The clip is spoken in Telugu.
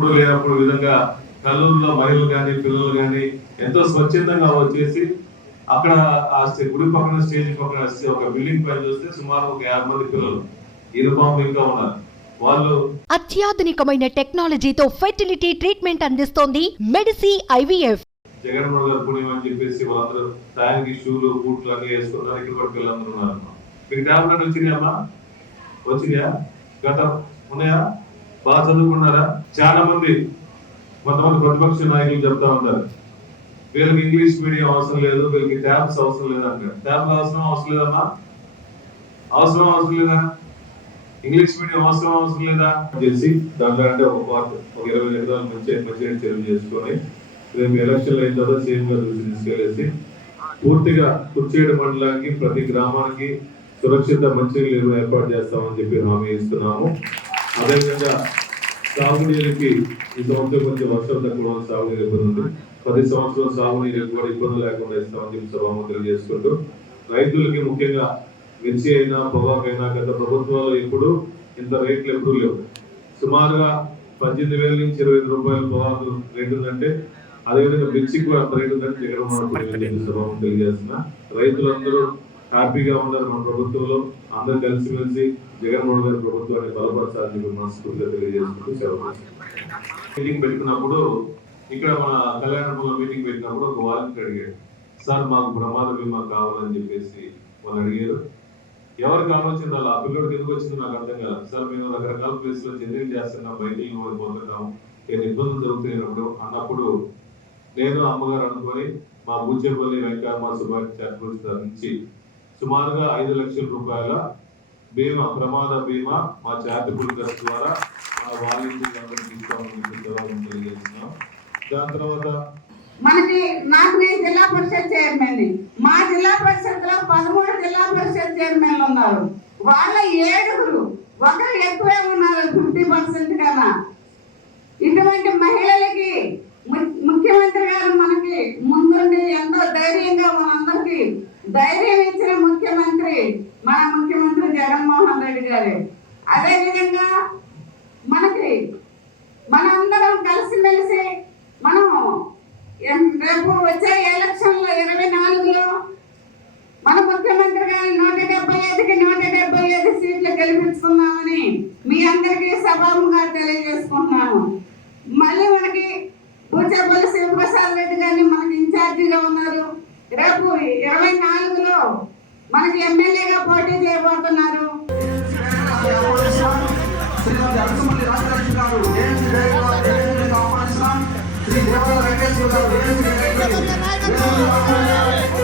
ఇప్పుడు లేనప్పుడు విధంగా కల్లూరులో మహిళలు కానీ పిల్లలు కానీ ఎంతో స్వచ్ఛందంగా వచ్చేసి అక్కడ ఆ గుడి పక్కన స్టేజ్ పక్కన ఒక బిల్డింగ్ పైన చూస్తే సుమారు ఒక యాభై మంది పిల్లలు యూనిఫామ్ ఇంకా ఉన్నారు. వాళ్ళు అత్యాధునికమైన టెక్నాలజీతో ఫెర్టిలిటీ ట్రీట్మెంట్ అందిస్తోంది మెడిసి ఐవీఎఫ్. జగన్మోహన్ గారు పుణ్యం అని చెప్పేసి వాళ్ళందరూ టైంకి షూలు బూట్లు అన్ని వేసుకున్నారు ఇక్కడ కూడా పిల్లలందరూ ఉన్నారు. మీకు టాబ్లెట్ వచ్చినాయమ్మా వచ్చినాయా గత ఉన్నాయా? బాగా చదువుకున్నారా? చాలా మంది కొంతమంది ప్రతిపక్ష నాయకులు చెప్తా ఉంటారు వీళ్ళకి ఇంగ్లీష్ మీడియం అవసరం లేదు వీళ్ళకి ట్యాబ్స్ అవసరం లేదు అంటారు. ట్యాబ్లు అవసరం అవసరం లేదమ్మా. అవసరం అవసరం లేదా? ఇంగ్లీష్ మీడియం అవసరం అవసరం లేదా? చేసి దాంట్లో అంటే ఒక పార్ట్ ఒక ఇరవై ఎకరాల మంచి మంచిగా చెరువు చేసుకొని రేపు ఎలక్షన్లు అయిన తర్వాత సీఎం గారు దృష్టి పూర్తిగా కుర్చేడు మండలానికి ప్రతి గ్రామానికి సురక్షిత మంచినీళ్ళు ఏర్పాటు చేస్తామని చెప్పి హామీ ఇస్తున్నాము. అదేవిధంగా సాగునీరుకి ఈ సంవత్సరం కొంచెం వర్షాలు తక్కువ సాగునీరు ఇబ్బంది ఉంది. ప్రతి సంవత్సరం సాగునీరు కూడా ఇబ్బంది లేకుండా ఇస్తామని చెప్పి సభాము చేసుకుంటూ రైతులకి ముఖ్యంగా మిర్చి అయినా పొగాకైనా గత ప్రభుత్వాలు ఎప్పుడు ఇంత రేట్లు ఎప్పుడు లేవు. సుమారుగా పద్దెనిమిది వేల నుంచి ఇరవై ఐదు రూపాయల పొగాకు రేటు ఉందంటే అదేవిధంగా మిర్చి కూడా అంత రేటు ఉందంటే జగన్మోహన్ సభాము తెలియజేస్తున్నా రైతులందరూ హ్యాపీగా ఉన్నారు మన ప్రభుత్వంలో. అందరూ కలిసిమెలిసి జగన్మోహన్ గారి ప్రభుత్వాన్ని బలపరచాలని మనస్ఫూర్తిగా తెలియజేసుకుంటూ సెలవు మీటింగ్ పెట్టుకున్నప్పుడు ఇక్కడ మన కళ్యాణపురంలో మీటింగ్ పెట్టినప్పుడు ఒక వాళ్ళకి అడిగాడు సార్ మాకు ప్రమాద బీమా కావాలని చెప్పేసి వాళ్ళు అడిగారు. ఎవరికి ఆలోచన రాలి ఆ పిల్లడికి ఎందుకు వచ్చింది నాకు అర్థం కాదు సార్ మేము రకరకాల ప్లేస్లో లో చేస్తున్నాం బయటికి పోతున్నాం. నేను ఇబ్బందులు జరుగుతున్నప్పుడు అన్నప్పుడు నేను అమ్మగారు అనుకొని మా బూచేపల్లి వెంకటమ్మ సుభాష్ చాట్ నుంచి సుమారుగా ఐదు లక్షల రూపాయల బీమా ప్రమాద బీమా మా చారిటబుల్ ట్రస్ట్ ద్వారా మా వాలంటీర్లందరికీ తీసుకోవాలని తెలియజేస్తున్నాం. దాని తర్వాత మనకి నాకు నేను జిల్లా పరిషత్ చైర్మన్ మా జిల్లా పరిషత్లో పదమూడు జిల్లా పరిషత్ చైర్మన్లు ఉన్నారు. వాళ్ళ ఏడుగురు ఒకరు ఎక్కువే ఉన్నారు ఫిఫ్టీ పర్సెంట్ కన్నా. ఇటువంటి మహిళలకి ము- ముఖ్యమంత్రి గారు మనకి ముందుండి ఎంతో ధైర్యంగా మనందరికి ధైర్యం ఇచ్చిన ముఖ్యమంత్రి మన ముఖ్యమంత్రి జగన్మోహన్ అదేవిధంగా మనకి మనందరం కలిసిమెలిసి మనం రేపు వచ్చే ఎలక్షన్లో ఇరవై నాలుగులో మన ముఖ్యమంత్రి గారు నూట డెబ్బై ఐదుకి నూట డెబ్బై ఐదు సీట్లు గెలిపించుకున్నామని మీ అందరికీ సభాముగా తెలియజేసుకుంటున్నాను. మళ్ళీ మనకి పూచపల్లి శివప్రసాద్ రెడ్డి గారిని మనకి ఇన్ఛార్జిగా ఉన్నారు. రేపు ఇరవై నాలుగులో మనకి ఎమ్మెల్యేగా పోటీ చేయబోతున్నారు. Thank you.